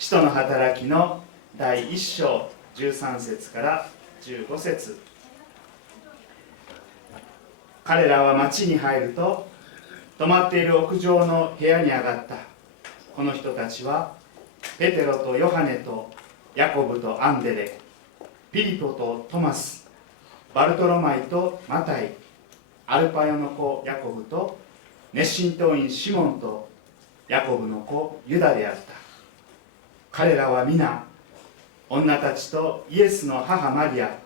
使徒の働きの第1章13節から15節。彼らは町に入ると、泊まっている屋上の部屋に上がった。この人たちはペテロとヨハネとヤコブとアンデレ、ピリポとトマス、バルトロマイとマタイ、アルパヨの子ヤコブと熱心党員シモンとヤコブの子ユダであった。彼らは皆女たちとイエスの母マリア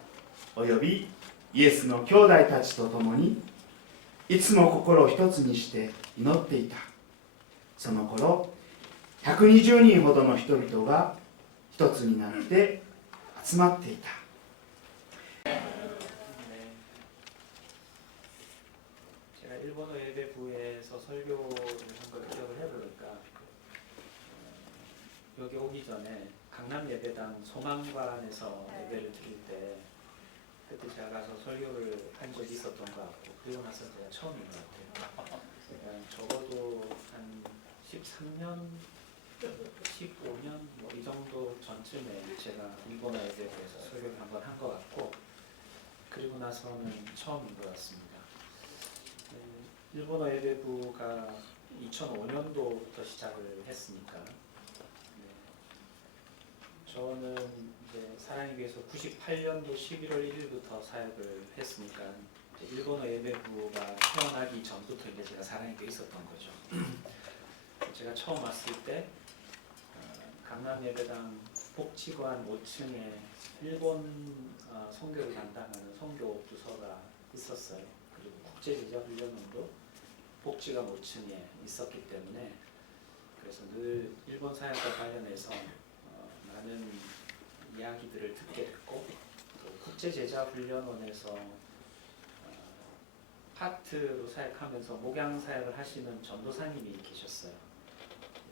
およびイエスの兄弟たちと共にいつも心を一つにして祈っていた。その頃120人ほどの人々が一つになって集まっていた。제가 일본어 예배부에서 설교를 한 걸 기억을 해보니까 여기 오기 전에 강남 예배당 소망관에서 예배를 드릴 때 그때 제가 가서 설교를 한 적이 있었던 것 같고 그리고 나서 제가 처음인 것 같아요. 적어도 한 13년, 15년 뭐 이 정도 전쯤에 제가 일본어 예배부에서 설교를 한 번 한 것 같고 그리고 나서는 처음인 것 같습니다. 일본어 예배부가 2005년도부터 시작을 했으니까 저는 이제 사랑의 교회에서 98년도 11월 1일부터 사역을 했으니까 일본어 예배부가 태어나기 전부터 이제 제가 사랑의 교회에 있었던 거죠. 제가 처음 왔을 때 강남 예배당 복지관 5층에 일본 선교를 담당하는 선교 부서가 있었어요. 그리고 국제제자훈련원도 복지관 5층에 있었기 때문에 그래서 늘 일본 사역과 관련해서 많은 이야기들을 듣게 됐고 또 국제제자훈련원에서 파트로 사역하면서 목양 사역을 하시는 전도사님이 계셨어요.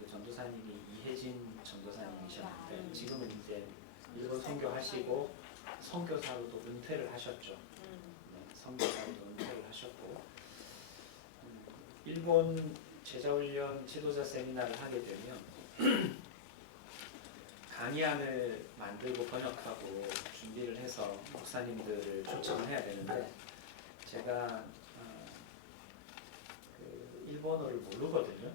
그 전도사님이 이혜진 전도사님이셨는데 지금은 이제 일본 선교하시고 선교사로도 은퇴를 하셨죠. 선교사로도 은퇴를 하셨고 일본 제자훈련 지도자 세미나를 하게 되면 강의안을 만들고 번역하고 준비를 해서 목사님들을 초청을 해야 되는데 제가 그 일본어를 모르거든요.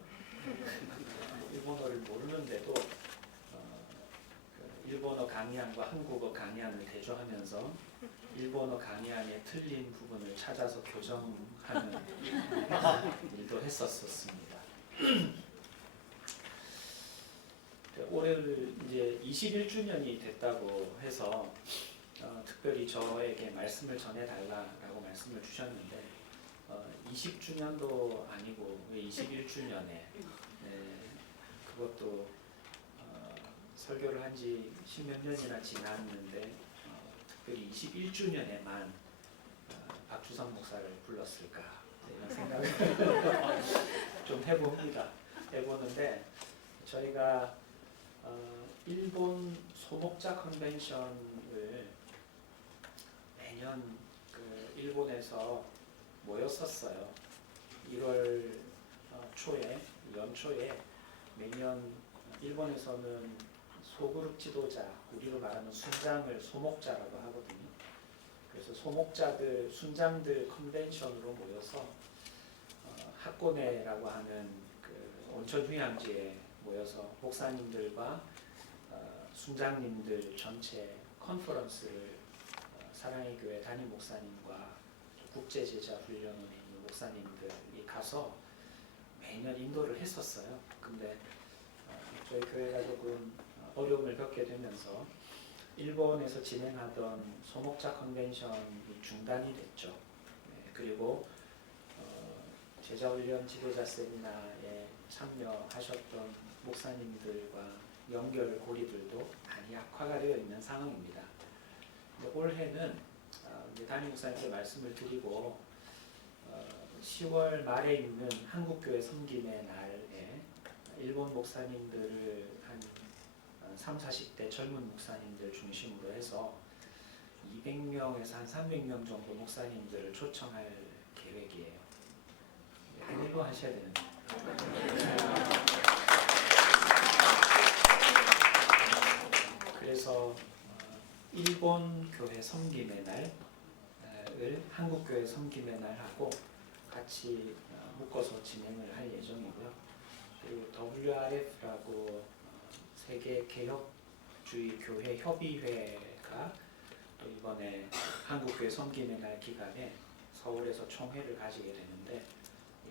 일본어를 모르는데도 그 일본어 강의안과 한국어 강의안을 대조하면서 일본어 강의안에 틀린 부분을 찾아서 교정하는 일도 했었습니다. 올해 이제 21주년이 됐다고 해서 특별히 저에게 말씀을 전해달라고 말씀을 주셨는데 20주년도 아니고 왜 21주년에 그것도 설교를 한 지 10몇 년이나 지났는데 특별히 21주년에만 박주성 목사를 불렀을까 이런 생각을 좀 해보는데 저희가 일본 소목자 컨벤션을 매년 그 일본에서 모였었어요. 1월 초에 연초에 매년 일본에서는 소그룹 지도자, 우리로 말하는 순장을 소목자라고 하거든요. 그래서 소목자들, 순장들 컨벤션으로 모여서 학고내라고 하는 그 온천 휴양지에 모여서 목사님들과 순장님들 전체 컨퍼런스를 사랑의 교회 담임 목사님과 국제제자훈련원에 있는 목사님들이 가서 매년 인도를 했었어요. 근데 저희 교회가 조금 어려움을 겪게 되면서 일본에서 진행하던 소목자 컨벤션이 중단이 됐죠. 그리고 제자훈련 지도자 세미나에 참여하셨던 목사님들과 연결고리들도 많이 악화가 되어 있는 상황입니다. 올해는 담임 목사님께 말씀을 드리고 10월 말에 있는 한국교회 섬김의 날에 일본 목사님들을 한 3, 40대 젊은 목사님들 중심으로 해서 200명에서 한 300명 정도 목사님들을 초청할 계획이에요. 한일로 하셔야 되는데 일본 교회 섬김의 날을 한국 교회 섬김의 날하고 같이 묶어서 진행을 할 예정이고요. 그리고 WRF라고 세계 개혁주의 교회 협의회가 또 이번에 한국 교회 섬김의 날 기간에 서울에서 총회를 가지게 되는데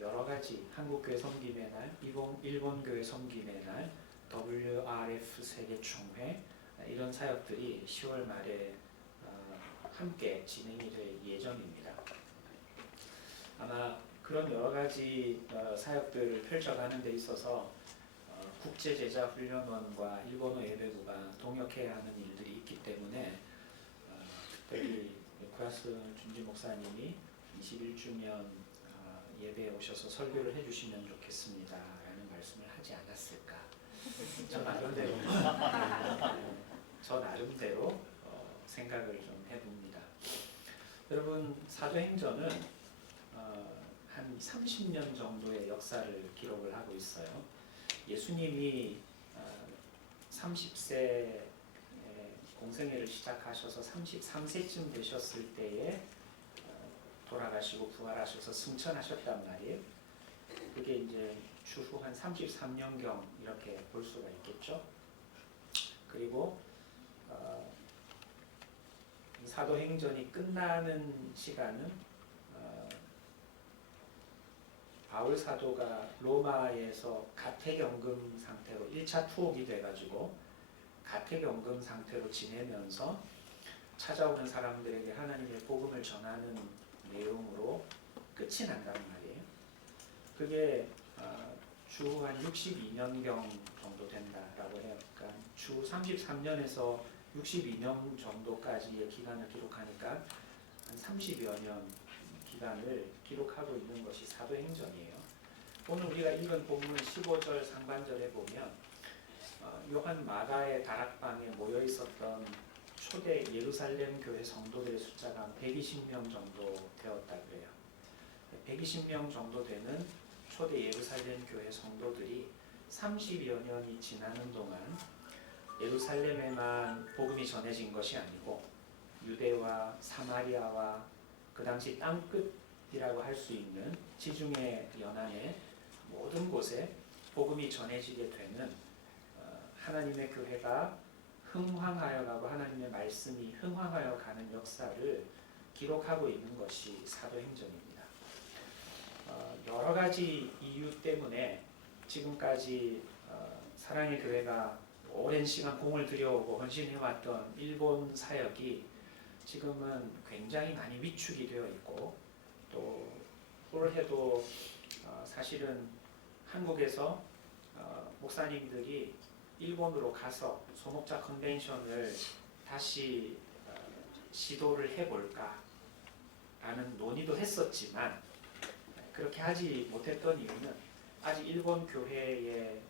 여러 가지 한국 교회 섬김의 날, 일본 교회 섬김의 날, WRF 세계 총회 이런 사역들이 10월 말에 함께 진행이 될 예정입니다. 아마 그런 여러 가지 사역들을 펼쳐가는 데 있어서 국제제자훈련원과 일본어 예배부가 동역해야 하는 일들이 있기 때문에 특별히 구야스 준지 목사님이 21주년 예배에 오셔서 설교를 해주시면 좋겠습니다 라는 말씀을 하지 않았을까. 저 나름대로 생각을 좀 해봅니다. 여러분, 사도행전은 한 30년 정도의 역사를 기록을 하고 있어요. 예수님이 30세 공생애를 시작하셔서 33세쯤 되셨을 때에 돌아가시고 부활하셔서 승천하셨단 말이에요. 그게 이제 추후 한 33년경 이렇게 볼 수가 있겠죠. 그리고 사도행전이 끝나는 시간은 바울 사도가 로마에서 가택연금 상태로 1차 투옥이 돼가지고 가택연금 상태로 지내면서 찾아오는 사람들에게 하나님의 복음을 전하는 내용으로 끝이 난단 말이에요. 그게 주 한 62년경 정도 된다라고 해요. 그러니까 주 33년에서 62년 정도까지의 기간을 기록하니까 한 30여 년 기간을 기록하고 있는 것이 사도행전이에요. 오늘 우리가 읽은 본문 15절 상반절에 보면 요한 마가의 다락방에 모여 있었던 초대 예루살렘 교회 성도들의 숫자가 한 120명 정도 되었다 그래요. 120명 정도 되는 초대 예루살렘 교회 성도들이 30여 년이 지나는 동안 예루살렘에만 복음이 전해진 것이 아니고 유대와 사마리아와 그 당시 땅끝이라고 할 수 있는 지중해 연안의 모든 곳에 복음이 전해지게 되는 하나님의 교회가 흥황하여 가고 하나님의 말씀이 흥황하여 가는 역사를 기록하고 있는 것이 사도행전입니다. 여러 가지 이유 때문에 지금까지 사랑의 교회가 오랜 시간 공을 들여오고 헌신해왔던 일본 사역이 지금은 굉장히 많이 위축이 되어 있고 또 올해도 사실은 한국에서 목사님들이 일본으로 가서 소목자 컨벤션을 다시 시도를 해볼까 라는 논의도 했었지만 그렇게 하지 못했던 이유는 아직 일본 교회의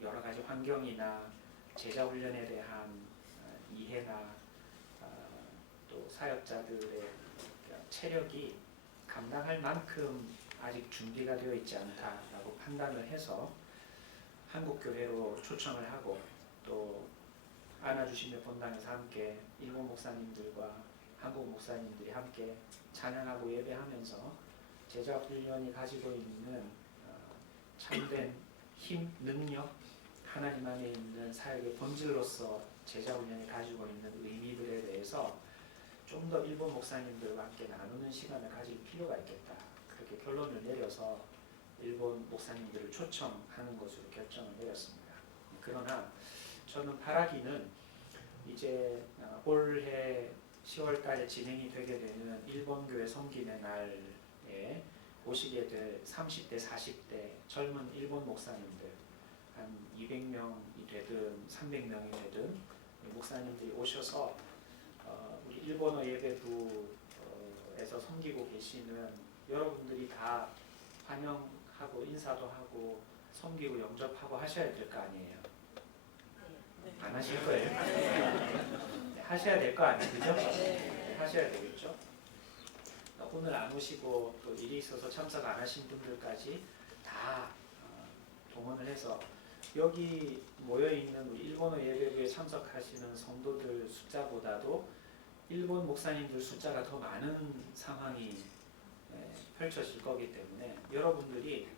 여러 가지 환경이나 제자 훈련에 대한 이해나 또 사역자들의 체력이 감당할 만큼 아직 준비가 되어 있지 않다라고 판단을 해서 한국 교회로 초청을 하고 또 안아주시며 본당에서 함께 일본 목사님들과 한국 목사님들이 함께 찬양하고 예배하면서 제자 훈련이 가지고 있는 참된 힘, 능력, 하나님 안에 있는 사역의 본질로서 제자 훈련이 가지고 있는 의미들에 대해서 좀 더 일본 목사님들과 함께 나누는 시간을 가질 필요가 있겠다. 그렇게 결론을 내려서 일본 목사님들을 초청하는 것으로 결정을 내렸습니다. 그러나 저는 바라기는 이제 올해 10월 달에 진행이 되게 되는 일본 교회 섬김의 날에 오시게 될 30대, 40대 젊은 일본 목사님들 한 200명이 되든 300명이 되든 목사님들이 오셔서 우리 일본어 예배부에서 섬기고 계시는 여러분들이 다 환영하고 인사도 하고 섬기고 영접하고 하셔야 될 거 아니에요. 안 하실 거예요? 네, 하셔야 될 거 아니에요? 그죠? 네, 하셔야 되겠죠? 오늘 안 오시고 또 일이 있어서 참석 안 하신 분들까지 다 동원을 해서 여기 모여 있는 우리 일본어 예배부에 참석하시는 성도들 숫자보다도 일본 목사님들 숫자가 더 많은 상황이 펼쳐질 거기 때문에 여러분들이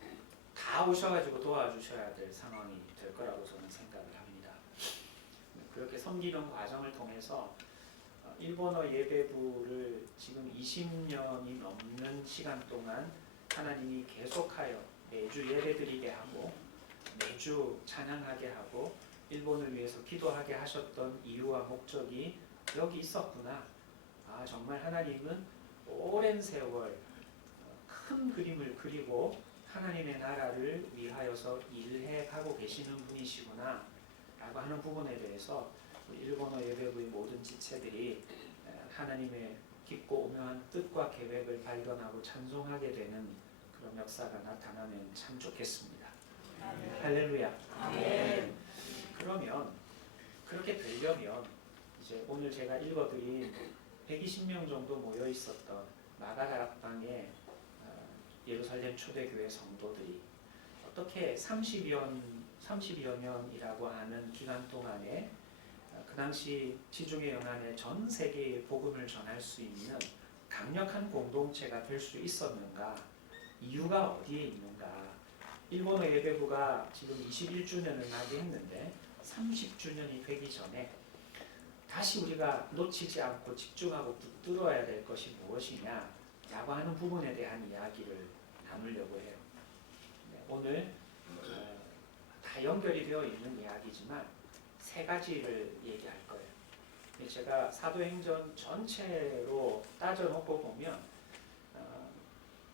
다 오셔가지고 도와주셔야 될 상황이 될 거라고 저는 생각을 합니다. 그렇게 섬기는 과정을 통해서 일본어 예배부를 지금 20년이 넘는 시간 동안 하나님이 계속하여 매주 예배드리게 하고 매주 찬양하게 하고 일본을 위해서 기도하게 하셨던 이유와 목적이 여기 있었구나. 아, 정말 하나님은 오랜 세월 큰 그림을 그리고 하나님의 나라를 위하여서 일해 가고 계시는 분이시구나 라고 하는 부분에 대해서 일본어 예배부의 모든 지체들이 하나님의 깊고 오묘한 뜻과 계획을 발견하고 찬송하게 되는 그런 역사가 나타나면 참 좋겠습니다. 아멘. 할렐루야. 아멘. 그러면 그렇게 되려면 이제 오늘 제가 읽어드린 120명 정도 모여 있었던 마가다락방의 예루살렘 초대교회 성도들이 어떻게 30여 년이라고 하는 기간 동안에 그 당시 지중해 연안의 전 세계에 복음을 전할 수 있는 강력한 공동체가 될 수 있었는가? 이유가 어디에 있는가? 일본어 예배부가 지금 21주년을 맞이했는데 30주년이 되기 전에 다시 우리가 놓치지 않고 집중하고 붙들어야 될 것이 무엇이냐 라고 하는 부분에 대한 이야기를 나누려고 해요. 오늘 다 연결이 되어 있는 이야기지만 세 가지를 얘기할 거예요. 제가 사도행전 전체로 따져놓고 보면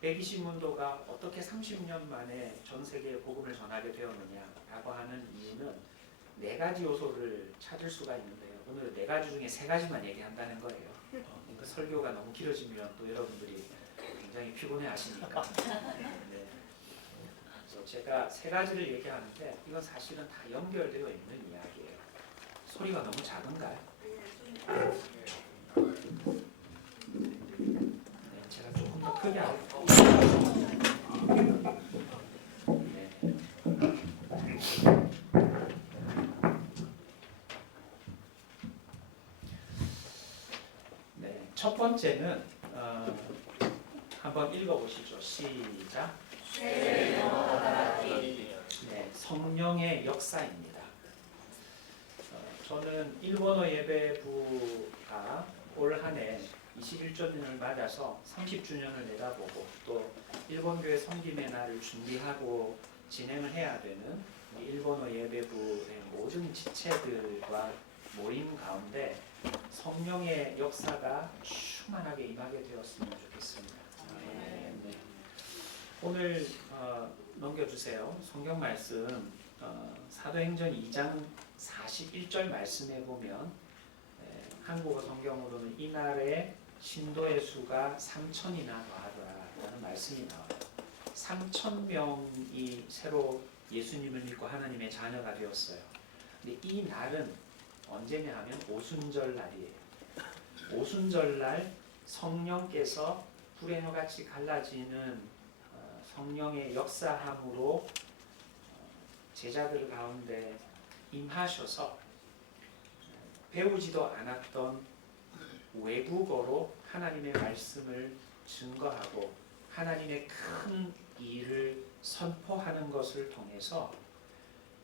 120문도가 어떻게 30년 만에 전 세계에 복음을 전하게 되었느냐라고 하는 이유는 네 가지 요소를 찾을 수가 있는데요. 오늘 네 가지 중에 세 가지만 얘기한다는 거예요. 그 설교가 너무 길어지면 또 여러분들이 굉장히 피곤해 하시니까. 네. 그래서 제가 세 가지를 얘기하는데 이건 사실은 다 연결되어 있는 이야기예요. 소리가 너무 작은가요? 네, 제가 조금 더 크게 할게요. 네, 첫 번째는 한번 읽어보시죠. 시작. 네, 성령의 역사입니다. 저는 일본어 예배부가 올 한 해 21주년을 맞아서 30주년을 내다보고 또 일본교회 섬김의 날을 준비하고 진행을 해야 되는 일본어 예배부의 모든 지체들과 모임 가운데 성령의 역사가 충만하게 임하게 되었으면 좋겠습니다. 네. 오늘 넘겨주세요. 성경 말씀 사도행전 2장 41절 말씀에 보면 한국어 성경으로는 이날에 신도의 수가 3,000이나 더하더라라는 말씀이 나와요. 3,000명이 새로 예수님을 믿고 하나님의 자녀가 되었어요. 근데 이 날은 언제냐 하면 오순절 날이에요. 오순절 날 성령께서 불의 혀같이 갈라지는 성령의 역사함으로 제자들 가운데 임하셔서 배우지도 않았던 외국어로 하나님의 말씀을 증거하고 하나님의 큰 일을 선포하는 것을 통해서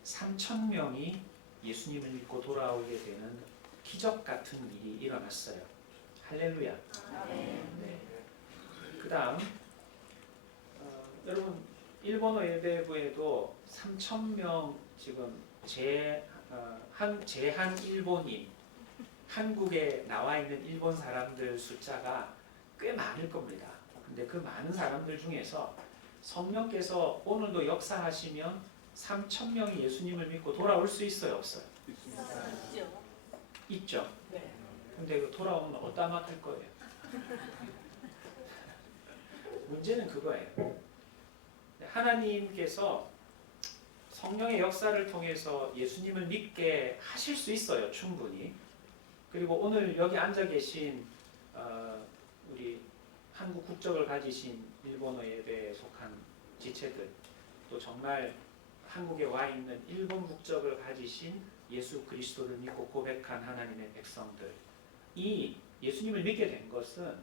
3,000명이 예수님을 믿고 돌아오게 되는 기적 같은 일이 일어났어요. 할렐루야. 네. 그 다음 여러분 일본어 예배부에도 3,000명 지금 제한 일본인 한국에 나와 있는 일본 사람들 숫자가 꽤 많을 겁니다. 근데 그 많은 사람들 중에서 성령께서 오늘도 역사하시면 3,000명이 예수님을 믿고 돌아올 수 있어요, 없어요? 있죠. 있죠. 네. 근데 그 돌아오면 어디다 맡을 거예요? 문제는 그거예요. 하나님께서 성령의 역사를 통해서 예수님을 믿게 하실 수 있어요, 충분히. 그리고 오늘 여기 앉아 계신 우리 한국 국적을 가지신 일본어 예배에 속한 지체들, 또 정말 한국에 와 있는 일본 국적을 가지신 예수 그리스도를 믿고 고백한 하나님의 백성들, 이 예수님을 믿게 된 것은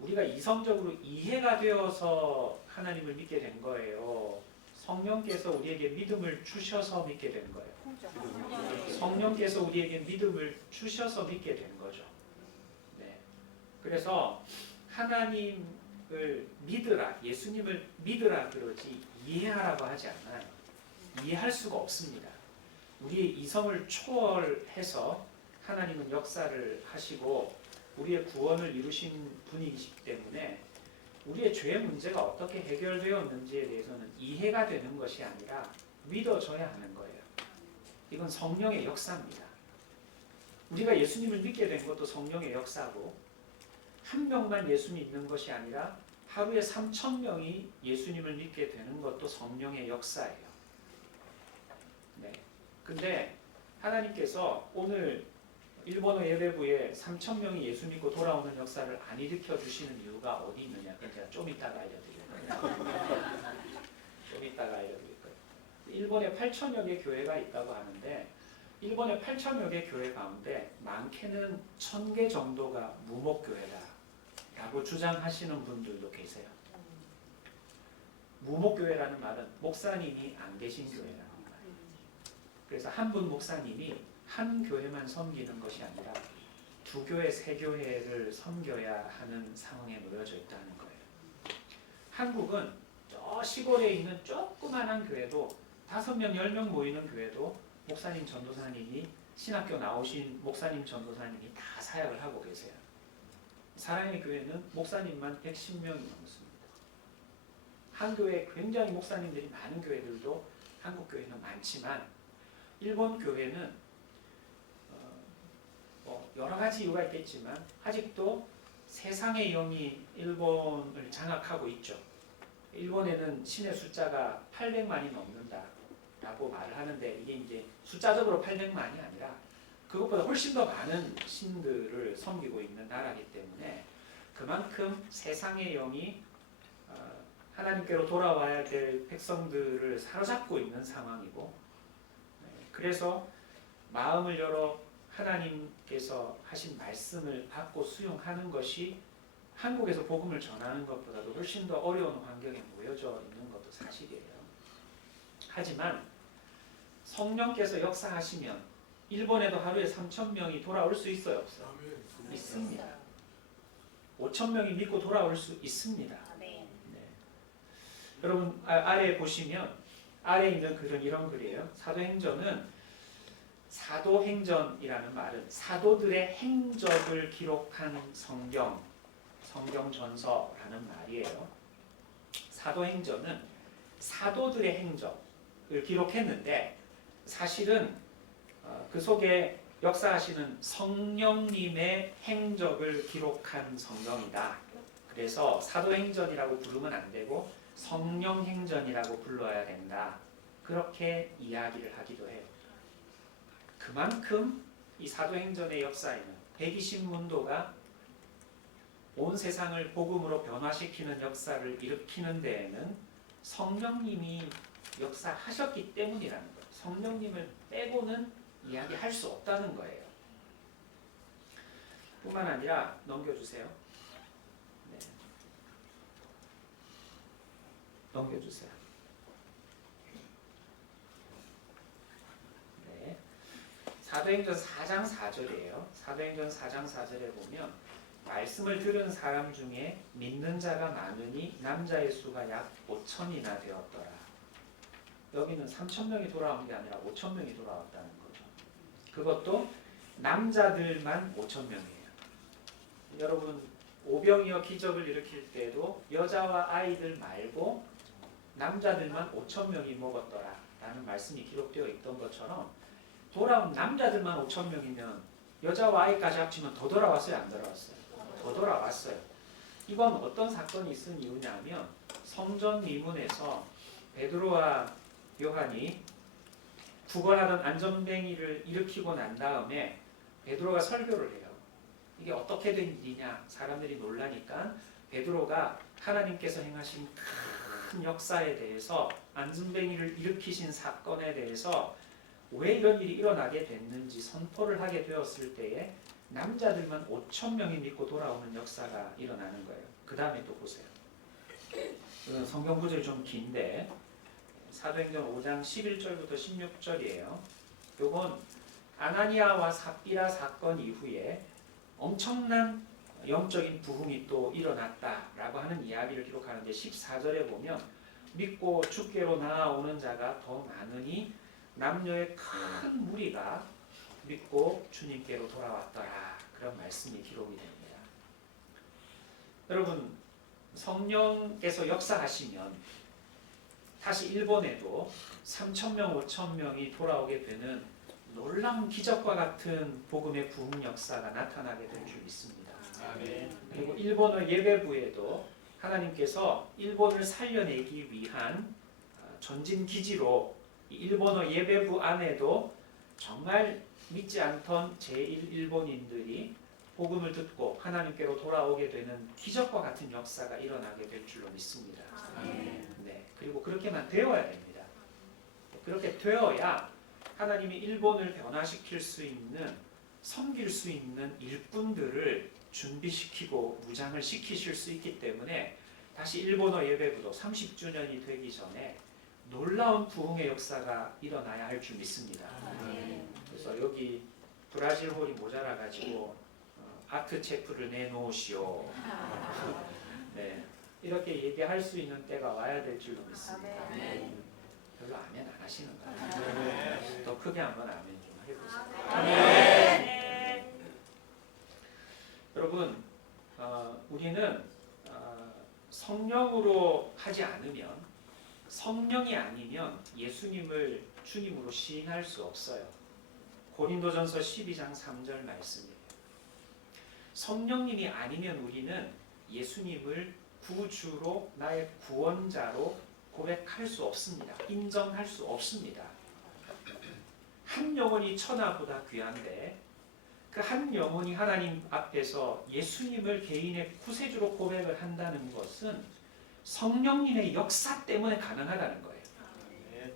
우리가 이성적으로 이해가 되어서 하나님을 믿게 된 거예요. 성령께서 우리에게 믿음을 주셔서 믿게 된 거예요. 성령께서 우리에게 믿음을 주셔서 믿게 된 거죠. 네. 그래서 하나님을 믿으라, 예수님을 믿으라 그러지 이해하라고 하지 않아요. 이해할 수가 없습니다. 우리의 이성을 초월해서 하나님은 역사를 하시고 우리의 구원을 이루신 분이기 때문에 우리의 죄의 문제가 어떻게 해결되었는지에 대해서는 이해가 되는 것이 아니라 믿어져야 하는 거예요. 이건 성령의 역사입니다. 우리가 예수님을 믿게 된 것도 성령의 역사고, 한 명만 예수 믿는 것이 아니라 하루에 3,000명이 예수님을 믿게 되는 것도 성령의 역사예요. 네. 근데 하나님께서 오늘 일본어 예배부에 3,000명이 예수 믿고 돌아오는 역사를 안 일으켜 주시는 이유가 어디 있느냐? 그건 제가 좀 이따가 알려드릴 거예요. 좀 이따가 알려드릴 거예요. 일본에 8,000여 개 교회가 있다고 하는데, 일본의 8,000여 개 교회 가운데 많게는 1,000개 정도가 무목교회다라고 주장하시는 분들도 계세요. 무목교회라는 말은 목사님이 안 계신 교회라는 말이에요. 그래서 한 분 목사님이 한 교회만 섬기는 것이 아니라 2교회, 3교회를 섬겨야 하는 상황에 놓여져 있다는 거예요. 한국은 저 시골에 있는 조그만한 교회도 5명, 10명 모이는 교회도 목사님, 전도사님이 신학교 나오신 목사님, 전도사님이 다 사역을 하고 계세요. 사랑의 교회는 목사님만 110명이 넘습니다. 한 교회에 굉장히 목사님들이 많은 교회들도 한국 교회는 많지만 일본 교회는 여러 가지 이유가 있겠지만 아직도 세상의 영이 일본을 장악하고 있죠. 일본에는 신의 숫자가 800만이 넘는다라고 말을 하는데, 이게 이제 숫자적으로 800만이 아니라 그것보다 훨씬 더 많은 신들을 섬기고 있는 나라이기 때문에 그만큼 세상의 영이 하나님께로 돌아와야 될 백성들을 사로잡고 있는 상황이고, 그래서 마음을 열어 하나님께서 하신 말씀을 받고 수용하는 것이 한국에서 복음을 전하는 것보다도 훨씬 더 어려운 환경에 놓여져 있는 것도 사실이에요. 하지만 성령께서 역사하시면 일본에도 하루에 3,000명이 돌아올 수 있어요, 없어요? 있습니다. 5,000명이 믿고 돌아올 수 있습니다. 네. 여러분 아래에 보시면, 아래에 있는 글은 이런 글이에요. 사도행전이라는 말은 사도들의 행적을 기록한 성경전서라는 말이에요. 사도행전은 사도들의 행적을 기록했는데 사실은 그 속에 역사하시는 성령님의 행적을 기록한 성경이다. 그래서 사도행전이라고 부르면 안 되고 성령행전이라고 불러야 된다. 그렇게 이야기를 하기도 해요. 그만큼 이 사도행전의 역사에는 120문도가 온 세상을 복음으로 변화시키는 역사를 일으키는 데에는 성령님이 역사하셨기 때문이라는 거예요. 성령님을 빼고는 이야기할 수 없다는 거예요. 뿐만 아니라 넘겨주세요. 네. 넘겨주세요. 네. 사도행전 4장 4절이에요. 사도행전 4장 4절에 보면 말씀을 들은 사람 중에 믿는 자가 많으니 남자의 수가 약 5,000이나 되었더라. 여기는 3,000명이 돌아온 게 아니라 5,000명이 돌아왔다는 거죠. 그것도 남자들만 5,000명이에요. 여러분 오병이어 기적을 일으킬 때도 여자와 아이들 말고 남자들만 5,000명이 먹었더라 라는 말씀이 기록되어 있던 것처럼 돌아온 남자들만 5,000명이면 여자와 아이까지 합치면 더 돌아왔어요? 안 돌아왔어요? 더 돌아왔어요. 이건 어떤 사건이 있은 이유냐면 성전 미문에서 베드로와 요한이 구걸하던 안전뱅이를 일으키고 난 다음에 베드로가 설교를 해요. 이게 어떻게 된 일이냐 사람들이 놀라니까 베드로가 하나님께서 행하신 큰 역사에 대해서 안전뱅이를 일으키신 사건에 대해서 왜 이런 일이 일어나게 됐는지 선포를 하게 되었을 때에 남자들만 5천 명이 믿고 돌아오는 역사가 일어나는 거예요. 그 다음에 또 보세요. 성경 구절이 좀 긴데 사도행전 5장 11절부터 16절이에요. 요건 아나니아와 삽비라 사건 이후에 엄청난 영적인 부흥이 또 일어났다라고 하는 이야기를 기록하는데 14절에 보면 믿고 주께로 나아오는 자가 더 많으니 남녀의 큰 무리가 믿고 주님께로 돌아왔더라. 그런 말씀이 기록이 됩니다. 여러분, 성령께서 역사하시면 다시 일본에도 3,000명, 5,000명이 돌아오게 되는 놀라운 기적과 같은 복음의 부흥 역사가 나타나게 될 줄 믿습니다. 그리고 일본어 예배부에도 하나님께서 일본을 살려내기 위한 전진 기지로 일본어 예배부 안에도 정말 믿지 않던 제1일본인들이 복음을 듣고 하나님께로 돌아오게 되는 기적과 같은 역사가 일어나게 될 줄로 믿습니다. 네, 그리고 그렇게만 되어야 됩니다. 그렇게 되어야 하나님이 일본을 변화시킬 수 있는, 섬길 수 있는 일꾼들을 준비시키고 무장을 시키실 수 있기 때문에 다시 일본어 예배부도 30주년이 되기 전에 놀라운 부흥의 역사가 일어나야 할 줄 믿습니다. 그래서 여기 브라질 홀이 모자라 가지고 아트 체프를 내놓으시오. 네, 이렇게 얘기할 수 있는 때가 와야 될 줄로 믿습니다. 별로 아멘 안 하시는 거예요. 더 크게 한번 아멘 좀 해보세요. 여러분, 우리는 성령으로 하지 않으면, 성령이 아니면 예수님을 주님으로 시인할 수 없어요. 고린도전서 12장 3절 말씀이에요. 성령님이 아니면 우리는 예수님을 구주로, 나의 구원자로 고백할 수 없습니다. 인정할 수 없습니다. 한 영혼이 천하보다 귀한데 그 한 영혼이 하나님 앞에서 예수님을 개인의 구세주로 고백을 한다는 것은 성령님의 역사 때문에 가능하다는 거예요. 네.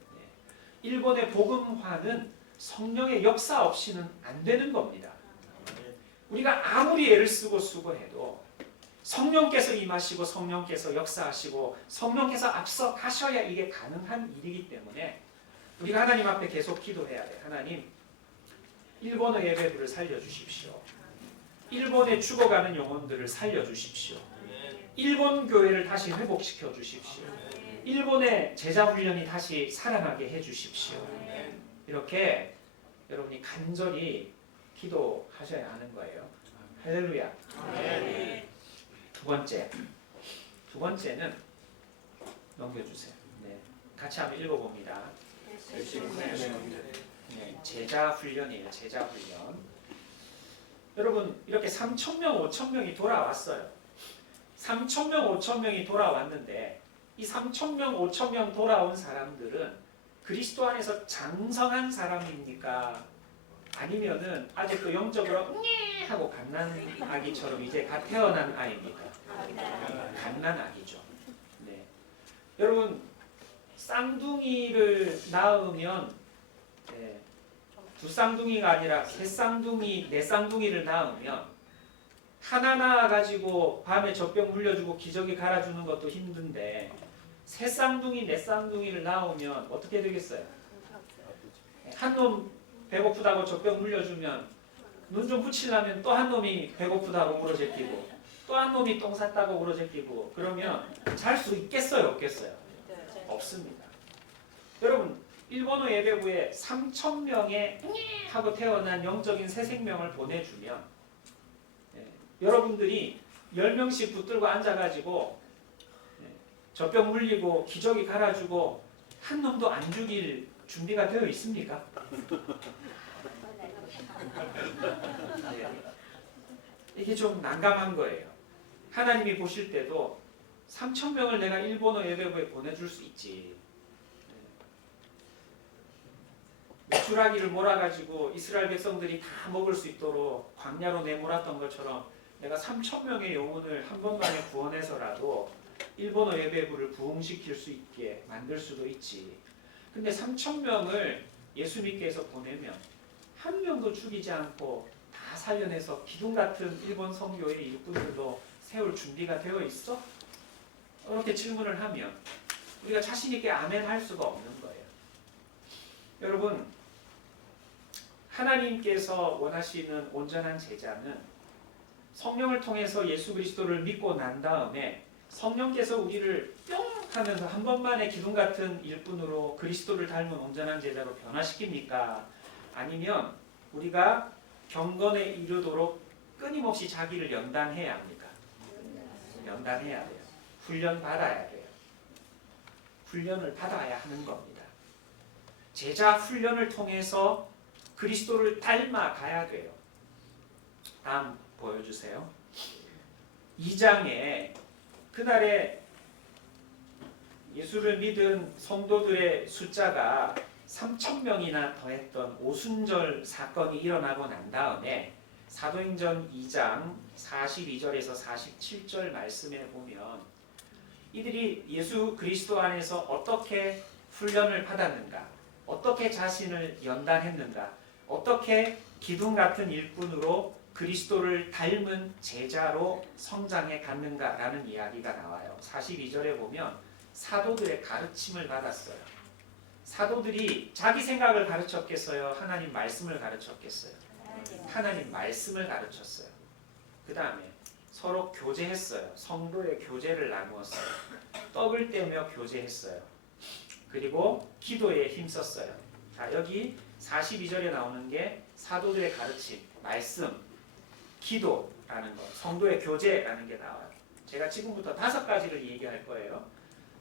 일본의 복음화는 성령의 역사 없이는 안 되는 겁니다. 우리가 아무리 애를 쓰고 수고해도 성령께서 임하시고 성령께서 역사하시고 성령께서 앞서 가셔야 이게 가능한 일이기 때문에 우리가 하나님 앞에 계속 기도해야 돼요. 하나님, 일본어 예배부를 살려주십시오. 일본에 죽어가는 영혼들을 살려주십시오. 일본 교회를 다시 회복시켜 주십시오. 일본의 제자 훈련이 다시 살아나게 해주십시오. 이렇게 여러분이 간절히 기도하셔야 하는 거예요. 할렐루야. 두 번째는 넘겨주세요. 네, 같이 한번 읽어봅니다. 네, 제자 훈련이에요. 제자 훈련. 여러분, 이렇게 3,000명, 5,000명이 돌아왔어요. 3,000명, 5,000명이 돌아왔는데 이 3,000명, 5,000명 돌아온 사람들은 그리스도 안에서 장성한 사람입니까? 아니면은 아직도 영적으로 하고 갓난아기처럼 이제 갓 태어난 아이입니까? 갓난아기죠. 네. 여러분, 쌍둥이를 낳으면 두 쌍둥이가 아니라 세 쌍둥이, 네 쌍둥이를 낳으면 하나 낳아가지고 밤에 젖병 물려주고 기저귀 갈아주는 것도 힘든데 세 쌍둥이, 네 쌍둥이를 낳으면 어떻게 되겠어요? 한 놈 배고프다고 젖병 물려주면 눈 좀 붙이려면 또 한 놈이 배고프다고 울어제끼고 또 한 놈이 똥 쌌다고 울어제끼고 그러면 잘 수 있겠어요? 없겠어요? 없습니다. 여러분, 일본어 예배부에 3,000명의 하고 태어난 영적인 새 생명을 보내주면 여러분들이 10명씩 붙들고 앉아가지고 젖병 물리고 기저귀 갈아주고 한 놈도 안 죽일 준비가 되어 있습니까? 이게 좀 난감한 거예요. 하나님이 보실 때도 3,000명을 내가 일본어 예배부에 보내줄 수 있지. 메추라기를 몰아가지고 이스라엘 백성들이 다 먹을 수 있도록 광야로 내몰았던 것처럼 내가 3,000명의 영혼을 한 번만에 구원해서라도 일본어 예배부를 부흥시킬 수 있게 만들 수도 있지. 근데 3,000명을 예수 믿게 해서 보내면 한 명도 죽이지 않고 다 살려내서 기둥 같은 일본 선교의 일꾼들도 세울 준비가 되어 있어? 이렇게 질문을 하면 우리가 자신 있게 아멘 할 수가 없는 거예요. 여러분, 하나님께서 원하시는 온전한 제자는 성령을 통해서 예수 그리스도를 믿고 난 다음에 성령께서 우리를 뿅 하면서 한 번만에 기둥 같은 일꾼으로 그리스도를 닮은 온전한 제자로 변화시킵니까? 아니면 우리가 경건에 이르도록 끊임없이 자기를 연단해야 합니까? 연단해야 돼요. 훈련 받아야 돼요. 훈련을 받아야 하는 겁니다. 제자 훈련을 통해서 그리스도를 닮아가야 돼요. 다음 보여주세요. 2장에 그날에 예수를 믿은 성도들의 숫자가 3,000명이나 더했던 오순절 사건이 일어나고 난 다음에 사도행전 2장 42절에서 47절 말씀에 보면 이들이 예수 그리스도 안에서 어떻게 훈련을 받았는가, 어떻게 자신을 연단했는가, 어떻게 기둥 같은 일꾼으로 그리스도를 닮은 제자로 성장해 갔는가라는 이야기가 나와요. 42절에 보면 사도들의 가르침을 받았어요. 사도들이 자기 생각을 가르쳤겠어요? 하나님 말씀을 가르쳤겠어요? 하나님 말씀을 가르쳤어요. 그 다음에 서로 교제했어요. 성도의 교제를 나누었어요. 떡을 떼며 교제했어요. 그리고 기도에 힘썼어요. 자, 여기 42절에 나오는 게 사도들의 가르침, 말씀, 기도라는 것, 성도의 교제라는 게 나와요. 제가 지금부터 5가지를 얘기할 거예요.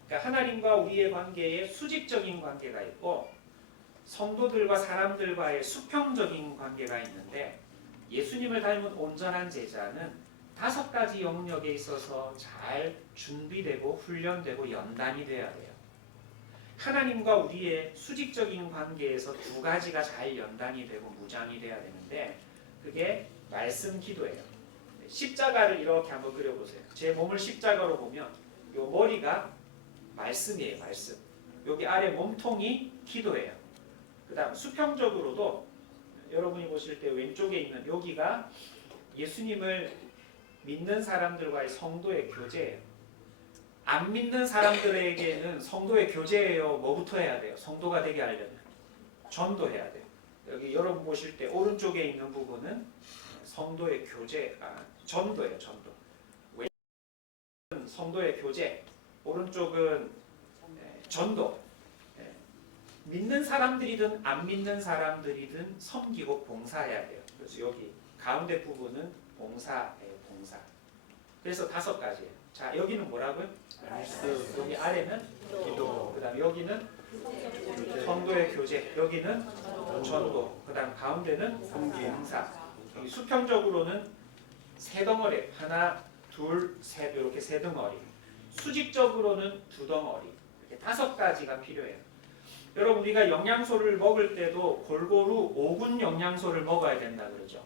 그러니까 하나님과 우리의 관계에 수직적인 관계가 있고 성도들과 사람들과의 수평적인 관계가 있는데 예수님을 닮은 온전한 제자는 5가지 영역에 있어서 잘 준비되고 훈련되고 연단이 돼야 돼요. 하나님과 우리의 수직적인 관계에서 2가지가 잘 연단이 되고 무장이 돼야 되는데 그게 말씀 기도예요. 십자가를 이렇게 한번 그려보세요. 제 몸을 십자가로 보면 요 머리가 말씀이에요. 말씀. 여기 아래 몸통이 기도예요. 그 다음 수평적으로도 여러분이 보실 때 왼쪽에 있는 여기가 예수님을 믿는 사람들과의 성도의 교제예요. 안 믿는 사람들에게는 성도의 교제예요. 뭐부터 해야 돼요? 성도가 되게 하려면 전도해야 돼요. 여기 여러분 보실 때 오른쪽에 있는 부분은 성도의 교제가 전도예요. 전도. 왼쪽은 성도의 교제, 오른쪽은 전도. 믿는 사람들이든 안 믿는 사람들이든 섬기고 봉사해야 돼요. 그래서 여기 가운데 부분은 봉사예요. 봉사. 그래서 5가지예요. 자, 여기는 뭐라고요? 여기 아래는 기도. 그다음 여기는 성도의 교제. 여기는 전도. 그다음 가운데는 봉사. 여기 수평적으로는 3덩어리. 하나, 둘, 셋 이렇게 3덩어리. 수직적으로는 2덩어리. 이렇게 5가지가 필요해요. 여러분 우리가 영양소를 먹을 때도 골고루 5군 영양소를 먹어야 된다 그러죠.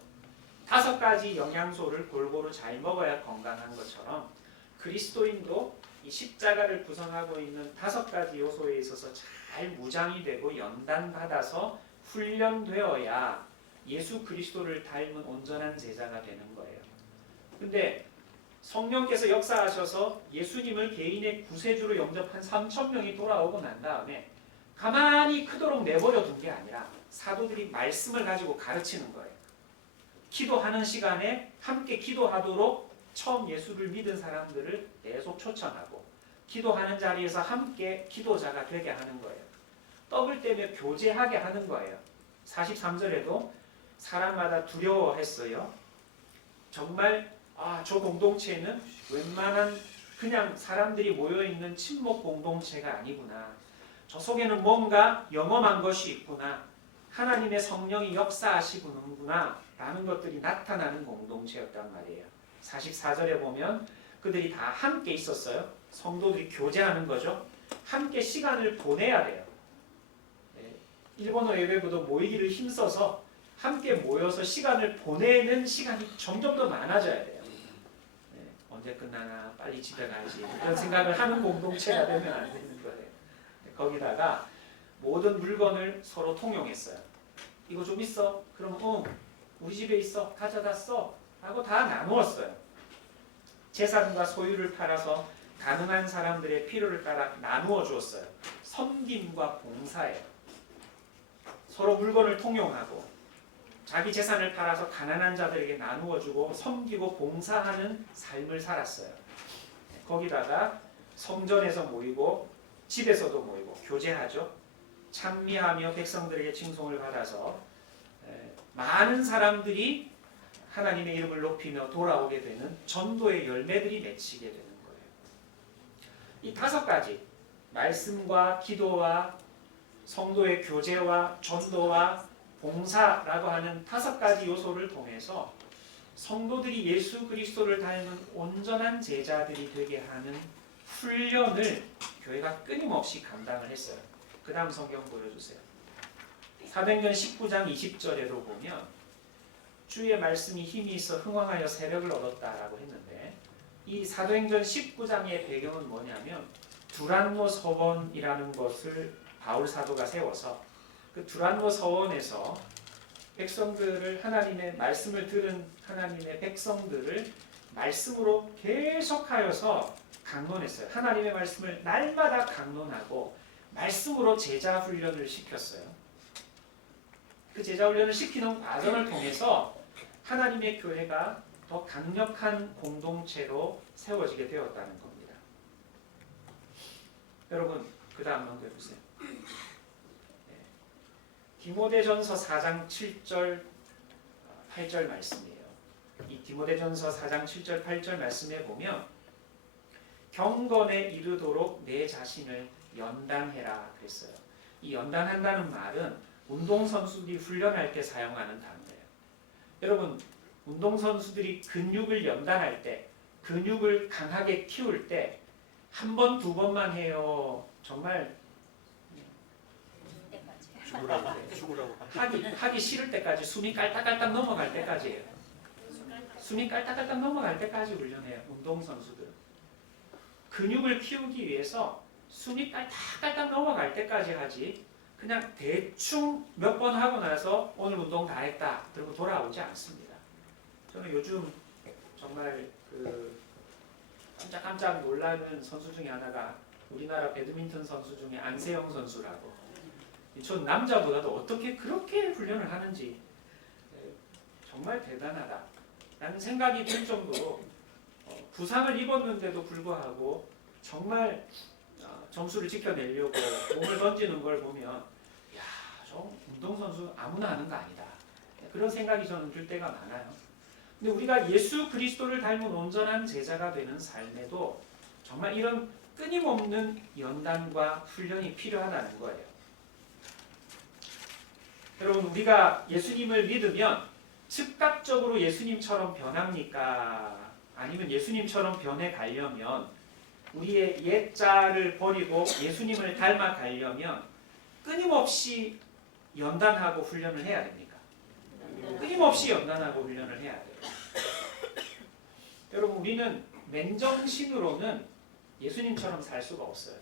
5가지 영양소를 골고루 잘 먹어야 건강한 것처럼 그리스도인도 이 십자가를 구성하고 있는 5가지 요소에 있어서 잘 무장이 되고 연단받아서 훈련되어야 예수 그리스도를 닮은 온전한 제자가 되는 거예요. 근데 성령께서 역사하셔서 예수님을 개인의 구세주로 영접한 3,000명이 돌아오고 난 다음에 가만히 크도록 내버려 둔 게 아니라 사도들이 말씀을 가지고 가르치는 거예요. 기도하는 시간에 함께 기도하도록 처음 예수를 믿은 사람들을 계속 초청하고 기도하는 자리에서 함께 기도자가 되게 하는 거예요. 떡을 떼며 교제하게 하는 거예요. 43절에도 사람마다 두려워했어요. 정말 저 공동체는 웬만한 그냥 사람들이 모여있는 친목 공동체가 아니구나. 저 속에는 뭔가 영험한 것이 있구나. 하나님의 성령이 역사하시구나 라는 것들이 나타나는 공동체였단 말이에요. 44절에 보면 그들이 다 함께 있었어요. 성도들이 교제하는 거죠. 함께 시간을 보내야 돼요. 일본어 예배부도 모이기를 힘써서 함께 모여서 시간을 보내는 시간이 점점 더 많아져야 돼요. 언제 끝나나 빨리 집에 가야지 이런 생각을 하는 공동체가 되면 안 되는 거예요. 거기다가 모든 물건을 서로 통용했어요. 이거 좀 있어? 그럼 우리 집에 있어. 가져다 써. 하고 다 나누었어요. 재산과 소유를 팔아서 가난한 사람들의 필요를 따라 나누어 주었어요. 섬김과 봉사예요. 서로 물건을 통용하고 자기 재산을 팔아서 가난한 자들에게 나누어 주고 섬기고 봉사하는 삶을 살았어요. 거기다가 성전에서 모이고 집에서도 모이고 교제하죠. 찬미하며 백성들에게 칭송을 받아서 많은 사람들이 하나님의 이름을 높이며 돌아오게 되는 전도의 열매들이 맺히게 되는 거예요. 이 5가지 말씀과 기도와 성도의 교제와 전도와 봉사라고 하는 5가지 요소를 통해서 성도들이 예수 그리스도를 닮은 온전한 제자들이 되게 하는 훈련을 교회가 끊임없이 감당을 했어요. 그 다음 성경 보여주세요. 사도행전 19장 20절에도 보면 주의 말씀이 힘이 있어 흥왕하여 세력을 얻었다라고 했는데 이 사도행전 19장의 배경은 뭐냐면 두란노 서원이라는 것을 바울 사도가 세워서 그 두란노 서원에서 백성들을 하나님의 말씀을 들은 하나님의 백성들을 말씀으로 계속하여서 강론했어요. 하나님의 말씀을 날마다 강론하고 말씀으로 제자 훈련을 시켰어요. 그 제자 훈련을 시키는 과정을 통해서 하나님의 교회가 더 강력한 공동체로 세워지게 되었다는 겁니다. 여러분 그 다음 넘겨주세요. 디모데전서 4장 7절 8절 말씀이에요. 이 디모데전서 4장 7절 8절 말씀에 보면 경건에 이르도록 내 자신을 연단해라 그랬어요. 이 연단한다는 말은 운동선수들이 훈련할 때 사용하는 단어예요. 여러분 운동선수들이 근육을 연단할 때 근육을 강하게 키울 때 한 번, 두 번만 해요. 정말 죽으라고. 하기 싫을 때까지 숨이 깔딱깔딱 넘어갈 때까지예요. 숨이 깔딱깔딱 넘어갈 때까지 훈련해요. 운동선수들은. 근육을 키우기 위해서 숨이 깔딱깔딱 넘어갈 때까지 하지 그냥 대충 몇 번 하고 나서 오늘 운동 다 했다 그리고 돌아오지 않습니다. 저는 요즘 정말 깜짝깜짝 놀라는 선수 중에 하나가 우리나라 배드민턴 선수 중에 안세영 선수라고 전 남자보다도 어떻게 그렇게 훈련을 하는지 정말 대단하다 라는 생각이 들 정도로 부상을 입었는데도 불구하고 정말 점수를 지켜내려고 몸을 던지는 걸 보면 야, 저 운동선수 아무나 하는 거 아니다. 그런 생각이 저는 들 때가 많아요. 근데 우리가 예수 그리스도를 닮은 온전한 제자가 되는 삶에도 정말 이런 끊임없는 연단과 훈련이 필요하다는 거예요. 여러분 우리가 예수님을 믿으면 즉각적으로 예수님처럼 변합니까? 아니면 예수님처럼 변해가려면 우리의 옛자를 버리고 예수님을 닮아가려면 끊임없이 연단하고 훈련을 해야 됩니까? 끊임없이 연단하고 훈련을 해야 돼요. 여러분 우리는 맨정신으로는 예수님처럼 살 수가 없어요.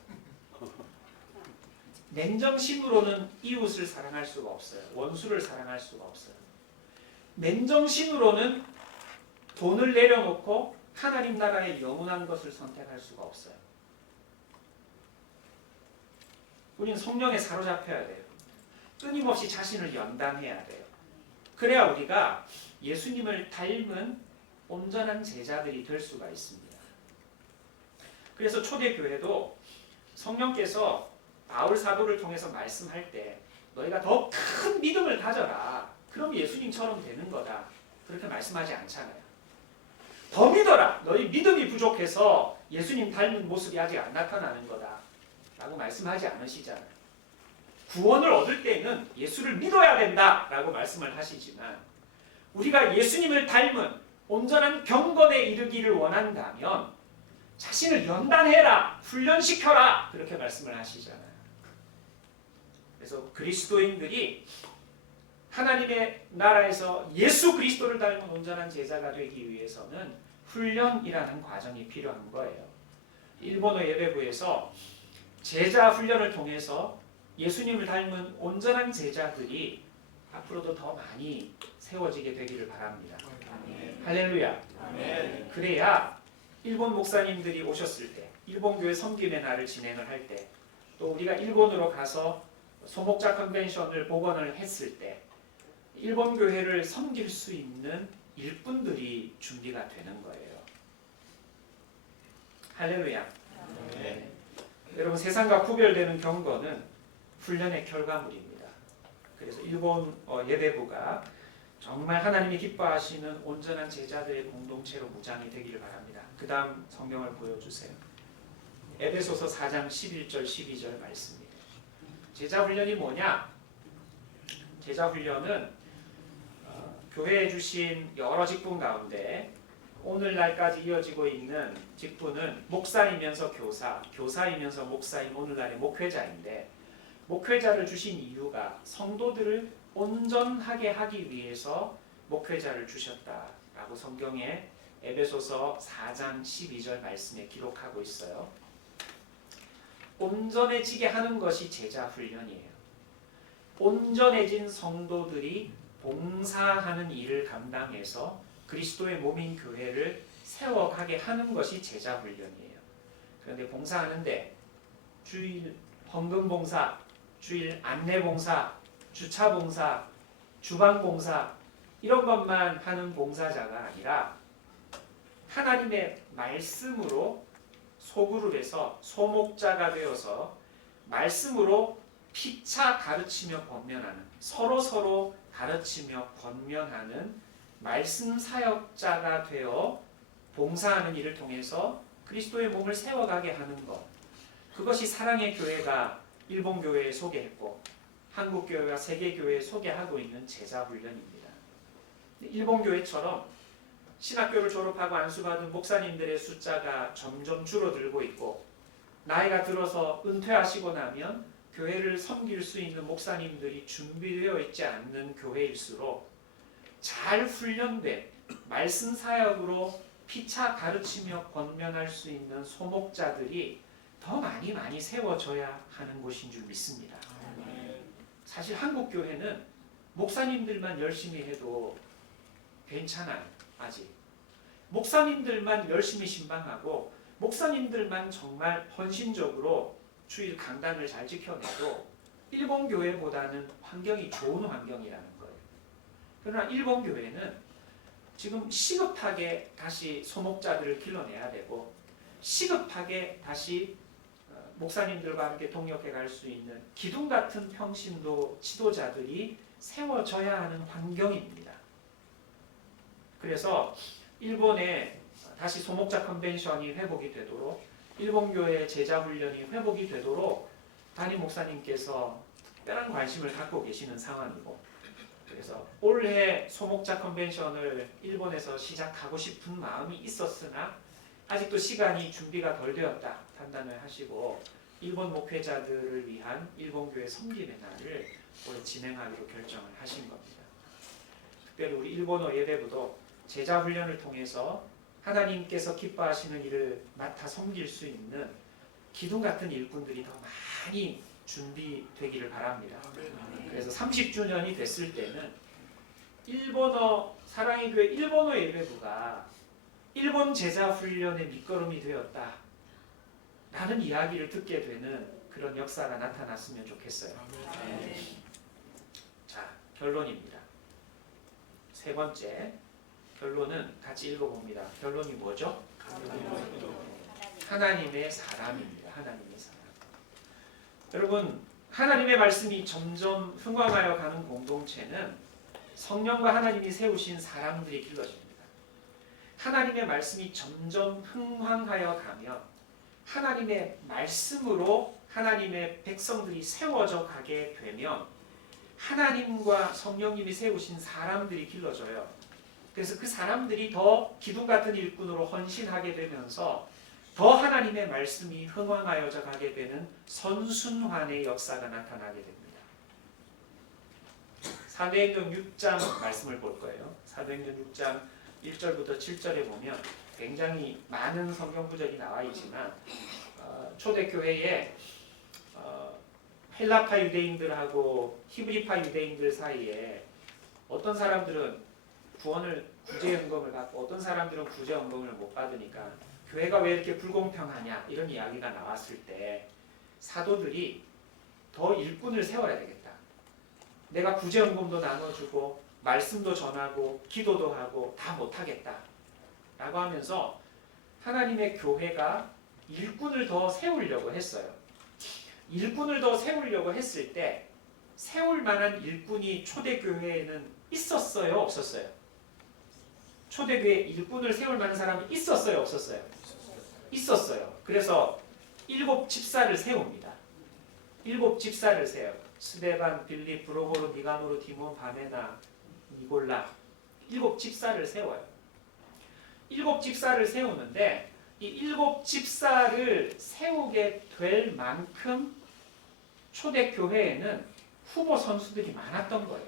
맨정신으로는 이웃을 사랑할 수가 없어요. 원수를 사랑할 수가 없어요. 맨정신으로는 돈을 내려놓고 하나님 나라의 영원한 것을 선택할 수가 없어요. 우리는 성령에 사로잡혀야 돼요. 끊임없이 자신을 연단해야 돼요. 그래야 우리가 예수님을 닮은 온전한 제자들이 될 수가 있습니다. 그래서 초대교회도 성령께서 바울 사도를 통해서 말씀할 때 너희가 더 큰 믿음을 가져라. 그럼 예수님처럼 되는 거다. 그렇게 말씀하지 않잖아요. 더 믿어라. 너희 믿음이 부족해서 예수님 닮은 모습이 아직 안 나타나는 거다. 라고 말씀하지 않으시잖아요. 구원을 얻을 때는 예수를 믿어야 된다. 라고 말씀을 하시지만 우리가 예수님을 닮은 온전한 경건에 이르기를 원한다면 자신을 연단해라. 훈련시켜라. 그렇게 말씀을 하시잖아요. 그래서 그리스도인들이 하나님의 나라에서 예수 그리스도를 닮은 온전한 제자가 되기 위해서는 훈련이라는 과정이 필요한 거예요. 일본어 예배부에서 제자 훈련을 통해서 예수님을 닮은 온전한 제자들이 앞으로도 더 많이 세워지게 되기를 바랍니다. 할렐루야. 그래야 일본 목사님들이 오셨을 때, 일본 교회 섬김의 날을 진행을 할 때, 또 우리가 일본으로 가서 소목자 컨벤션을 복원을 했을 때 일본 교회를 섬길 수 있는 일꾼들이 준비가 되는 거예요. 할렐루야. 네. 여러분, 세상과 구별되는 경건은 훈련의 결과물입니다. 그래서 일본 예배부가 정말 하나님이 기뻐하시는 온전한 제자들의 공동체로 무장이 되기를 바랍니다. 그 다음 성경을 보여주세요. 에베소서 4장 11절 12절 말씀입니다. 제자 훈련이 뭐냐? 제자 훈련은 교회에 주신 여러 직분 가운데 오늘날까지 이어지고 있는 직분은 목사이면서 교사, 교사이면서 목사인 오늘날의 목회자인데, 목회자를 주신 이유가 성도들을 온전하게 하기 위해서 목회자를 주셨다라고 성경에 에베소서 4장 12절 말씀에 기록하고 있어요. 온전해지게 하는 것이 제자 훈련이에요. 온전해진 성도들이 봉사하는 일을 감당해서 그리스도의 몸인 교회를 세워가게 하는 것이 제자 훈련이에요. 그런데 봉사하는데 주일 헌금 봉사, 주일 안내 봉사, 주차 봉사, 주방 봉사 이런 것만 하는 봉사자가 아니라 하나님의 말씀으로 소그룹에서 소목자가 되어서 말씀으로 피차 가르치며 권면하는, 서로 가르치며 권면하는 말씀 사역자가 되어 봉사하는 일을 통해서 그리스도의 몸을 세워가게 하는 것, 그것이 사랑의 교회가 일본 교회에 소개했고 한국 교회가 세계 교회에 소개하고 있는 제자 훈련입니다. 일본 교회처럼 신학교를 졸업하고 안수받은 목사님들의 숫자가 점점 줄어들고 있고, 나이가 들어서 은퇴하시고 나면 교회를 섬길 수 있는 목사님들이 준비되어 있지 않는 교회일수록 잘 훈련된 말씀 사역으로 피차 가르치며 권면할 수 있는 소목자들이 더 많이 세워져야 하는 곳인 줄 믿습니다. 사실 한국 교회는 목사님들만 열심히 해도 괜찮아요. 아직 목사님들만 열심히 신방하고 목사님들만 정말 헌신적으로 주일 강단을 잘 지켜내도 일본 교회보다는 환경이 좋은 환경이라는 거예요. 그러나 일본 교회는 지금 시급하게 다시 소목자들을 길러내야 되고 시급하게 다시 목사님들과 함께 동역해 갈 수 있는 기둥 같은 평신도 지도자들이 세워져야 하는 환경입니다. 그래서 일본에 다시 소목자 컨벤션이 회복이 되도록, 일본 교회의 제자 훈련이 회복이 되도록 담임 목사님께서 특별한 관심을 갖고 계시는 상황이고, 그래서 올해 소목자 컨벤션을 일본에서 시작하고 싶은 마음이 있었으나 아직도 시간이 준비가 덜 되었다 판단을 하시고 일본 목회자들을 위한 일본 교회 섬김의 날을 올해 진행하기로 결정을 하신 겁니다. 특별히 우리 일본어 예배부도 제자 훈련을 통해서 하나님께서 기뻐하시는 일을 맡아 섬길 수 있는 기둥 같은 일꾼들이 더 많이 준비되기를 바랍니다. 그래서 30주년이 됐을 때는 일본어 사랑의 교회 일본어 예배부가 일본 제자 훈련의 밑거름이 되었다 라는 이야기를 듣게 되는 그런 역사가 나타났으면 좋겠어요. 자, 결론입니다. 세 번째 결론은 같이 읽어봅니다. 결론이 뭐죠? 하나님의 사람입니다. 하나님의 사람. 여러분, 하나님의 말씀이 점점 흥왕하여 가는 공동체는 성령과 하나님이 세우신 사람들이 길러집니다. 하나님의 말씀이 점점 흥왕하여 가면 하나님의 말씀으로 하나님의 백성들이 세워져 가게 되면 하나님과 성령님이 세우신 사람들이 길러져요. 그래서 그 사람들이 더 기둥 같은 일꾼으로 헌신하게 되면서 더 하나님의 말씀이 흥왕하여져 가게 되는 선순환의 역사가 나타나게 됩니다. 사도행전 6장 말씀을 볼 거예요. 사도행전 6장 1절부터 7절에 보면 굉장히 많은 성경 구절이 나와 있지만 초대교회에 헬라파 유대인들하고 히브리파 유대인들 사이에 어떤 사람들은 구제 연금을 받고 어떤 사람들은 구제 연금을 못 받으니까 교회가 왜 이렇게 불공평하냐 이런 이야기가 나왔을 때 사도들이 더 일꾼을 세워야 되겠다. 내가 구제 연금도 나눠주고 말씀도 전하고 기도도 하고 다 못하겠다 라고 하면서 하나님의 교회가 일꾼을 더 세우려고 했어요. 일꾼을 더 세우려고 했을 때 세울 만한 일꾼이 초대교회에는 있었어요? 없었어요? 초대교회 일꾼을 세울 만한 사람이 있었어요? 없었어요? 있었어요. 그래서 7 집사를 세웁니다. 7 집사를 세워요. 스데반, 빌립, 브로고르, 니가노르, 디몬, 바메나, 니골라 7 집사를 세워요. 7 집사를 세우는데 이 7 집사를 세우게 될 만큼 초대교회에는 후보 선수들이 많았던 거예요.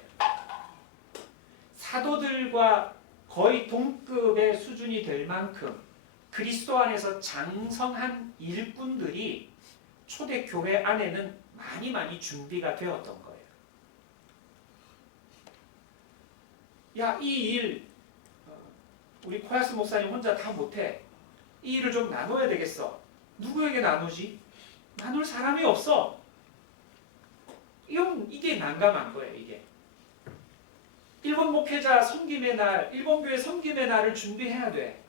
사도들과 거의 동급의 수준이 될 만큼 그리스도 안에서 장성한 일꾼들이 초대교회 안에는 많이 준비가 되었던 거예요. 야, 이 일 우리 코야스 목사님 혼자 다 못해. 이 일을 좀 나눠야 되겠어. 누구에게 나누지? 나눌 사람이 없어. 이게 난감한 거예요. 이게 일본 목회자 섬김의 날, 일본 교회 섬김의 날을 준비해야 돼.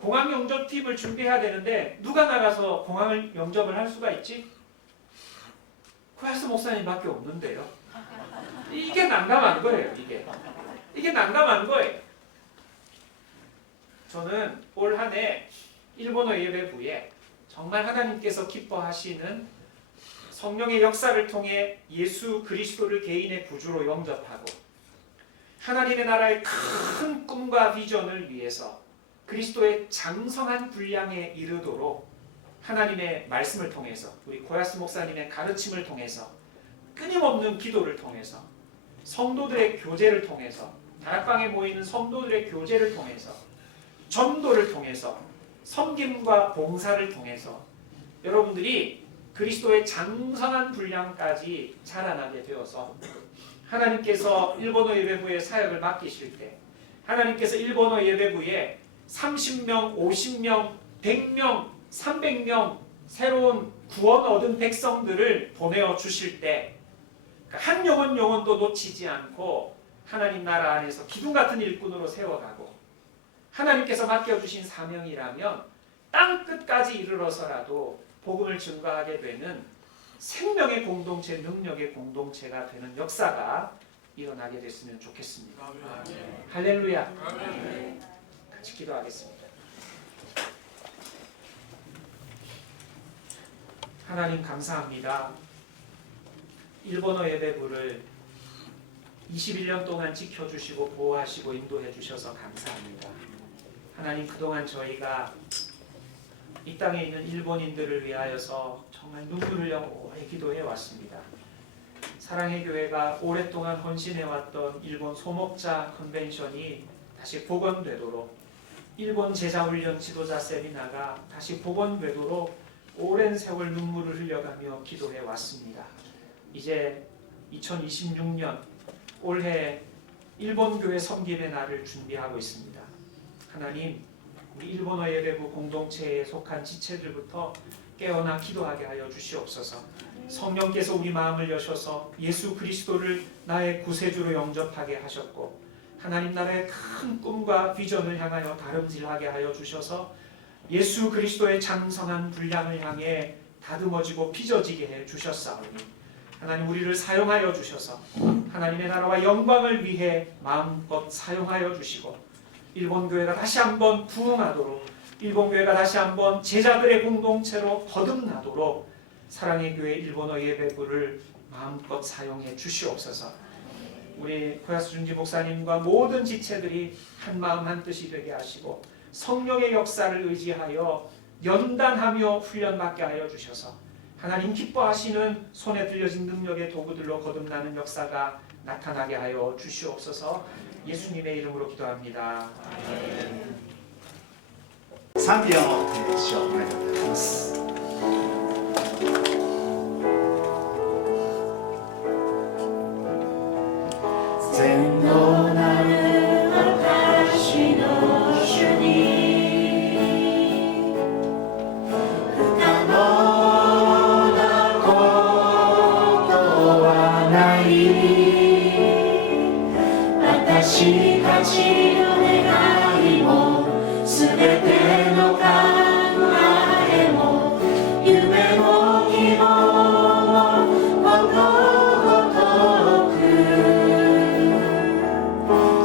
공항 영접팀을 준비해야 되는데 누가 나가서 공항을 영접을 할 수가 있지? 코야스 목사님밖에 없는데요. 이게 난감한 거예요. 이게 난감한 거예요. 저는 올 한 해 일본어 예배부에 정말 하나님께서 기뻐하시는 성령의 역사를 통해 예수 그리스도를 개인의 구주로 영접하고 하나님의 나라의 큰 꿈과 비전을 위해서 그리스도의 장성한 분량에 이르도록 하나님의 말씀을 통해서 우리 고야스 목사님의 가르침을 통해서 끊임없는 기도를 통해서 성도들의 교제를 통해서 다락방에 모이는 성도들의 교제를 통해서 전도를 통해서 섬김과 봉사를 통해서 여러분들이 그리스도의 장성한 분량까지 자라나게 되어서 하나님께서 일본어 예배부의 사역을 맡기실 때 하나님께서 일본어 예배부에 30명, 50명, 100명, 300명 새로운 구원 얻은 백성들을 보내어 주실 때 한 영혼도 놓치지 않고 하나님 나라 안에서 기둥 같은 일꾼으로 세워가고 하나님께서 맡겨주신 사명이라면 땅 끝까지 이르러서라도 복음을 증거하게 되는 생명의 공동체, 능력의 공동체가 되는 역사가 일어나게 됐으면 좋겠습니다. 아멘. 할렐루야. 아멘. 같이 기도하겠습니다. 하나님 감사합니다. 일본어 예배부를 21년 동안 지켜주시고 보호하시고 인도해 주셔서 감사합니다. 하나님 그동안 저희가 이 땅에 있는 일본인들을 위하여서 정말 눈물을 흘려 오래 기도해 왔습니다. 사랑의 교회가 오랫동안 헌신해왔던 일본 소목자 컨벤션이 다시 복원되도록 일본 제자훈련 지도자 세미나가 다시 복원되도록 오랜 세월 눈물을 흘려가며 기도해 왔습니다. 이제 2026년 올해 일본 교회 섬김의 날을 준비하고 있습니다. 하나님 우리 일본어 예배부 공동체에 속한 지체들부터 깨어나 기도하게 하여 주시옵소서. 성령께서 우리 마음을 여셔서 예수 그리스도를 나의 구세주로 영접하게 하셨고 하나님 나라의 큰 꿈과 비전을 향하여 다름질하게 하여 주셔서 예수 그리스도의 장성한 분량을 향해 다듬어지고 빚어지게 해 주셨사오니 하나님 우리를 사용하여 주셔서 하나님의 나라와 영광을 위해 마음껏 사용하여 주시고 일본 교회가 다시 한번 부흥하도록 일본 교회가 다시 한번 제자들의 공동체로 거듭나도록 사랑의 교회 일본어 예배부를 마음껏 사용해 주시옵소서. 우리 코야스 준지 목사님과 모든 지체들이 한 마음 한 뜻이 되게 하시고 성령의 역사를 의지하여 연단하며 훈련받게 하여 주셔서 하나님 기뻐하시는 손에 들려진 능력의 도구들로 거듭나는 역사가 나타나게 하여 주시옵소서. 예수님의 이름으로 기도합니다. 賛美をしようお願いいたします。全能なる私の主に不可能なことはない私たちの願いもすべての考えも夢も希望もことごとく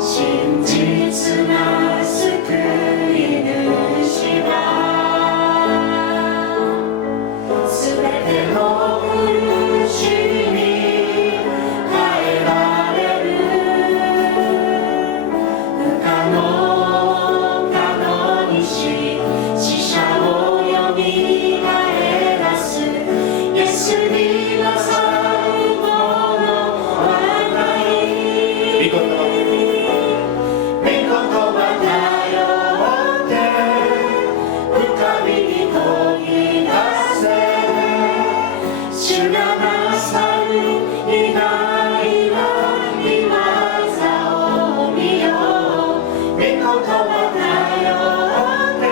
真実な救い主はすべての苦しみ変えられる不可能可能にし死者をよみがえらすイエスに勝るものはない御言葉頼って深みにこぎ出せ主がなさる偉大な御業を見よう御言葉頼って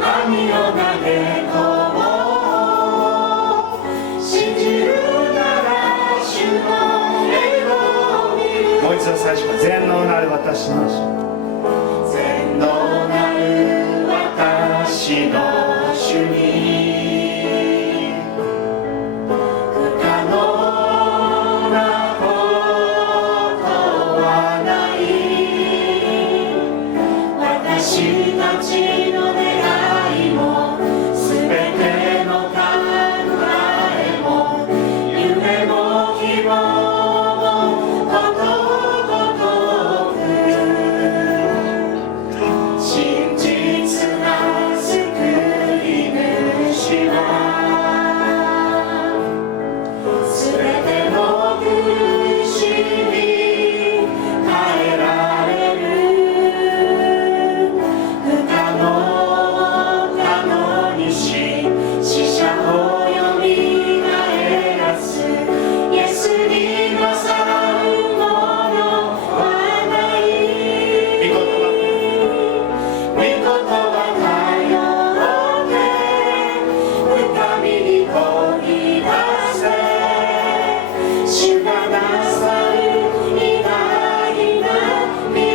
網を投げ込もう信じるなら主の栄光を見るもう一度最初から全能なる私の主全能なる私の主に不可能なことはない私たちの願いもすべての考えも夢も希望もことごとく真実な救い主はすべての苦しみ変えられる不可能可能にし死者をよみがえらすイエスに勝るものはない御言葉頼って深みにこぎ出せ主がなさる偉大な御業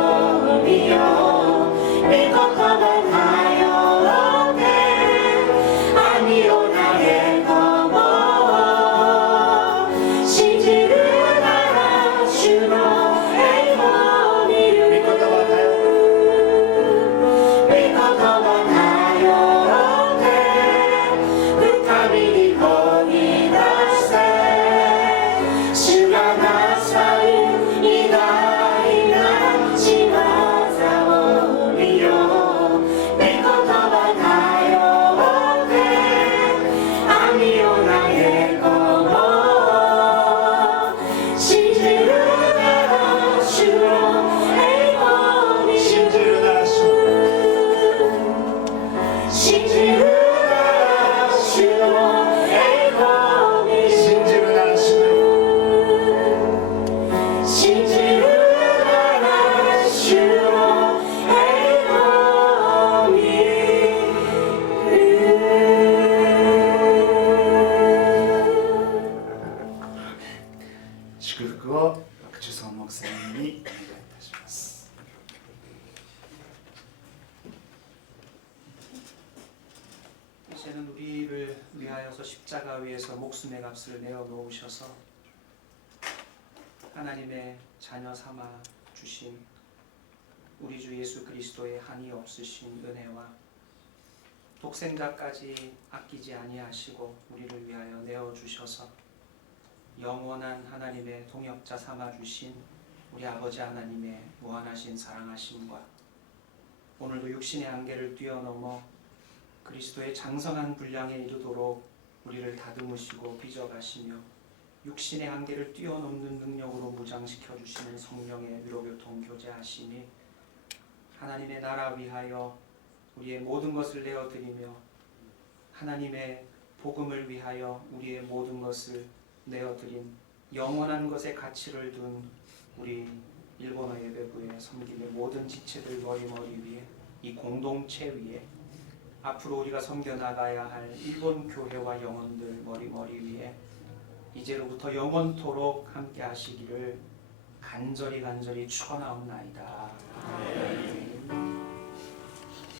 を見よう御言葉頼って網を投げ込もう信じるなら主の栄光を見る御言葉頼って御言葉頼って深みにこぎ出せ主がなさる偉大な仕業を見よう御言葉頼って網を投げ込もう信じるなら主の栄光を見る信じるなら主信じるなら主の栄光を見る信じるなら主信じるなら主の栄光を見る祝福を主尊木聖にお願いいたします。 이제는 우리를 위하여서 십자가 위에서 목숨의 값을 내어 놓으셔서 하나님의 자녀 삼아 주신 우리 주 예수 그리스도의 한이 없으신 은혜와 독생자까지 아끼지 아니하시고 우리를 위하여 내어 주셔서 영원한 하나님의 동역자 삼아 주신 우리 아버지 하나님의 무한하신 사랑하심과 오늘도 육신의 한계를 뛰어넘어 그리스도의 장성한 분량에 이르도록 우리를 다듬으시고 빚어가시며 육신의 한계를 뛰어넘는 능력으로 무장시켜 주시는 성령의 위로교통 교제하심이 하나님의 나라 위하여 우리의 모든 것을 내어드리며 하나님의 복음을 위하여 우리의 모든 것을 내어드린 영원한 것에 가치를 둔 우리 일본어 예배부의 섬김의 모든 지체들 머리머리 위에 이 공동체 위에 앞으로 우리가 섬겨나가야 할 일본 교회와 영혼들 머리머리 위에 이제로부터 영원토록 함께 하시기를 간절히 축원하옵나이다.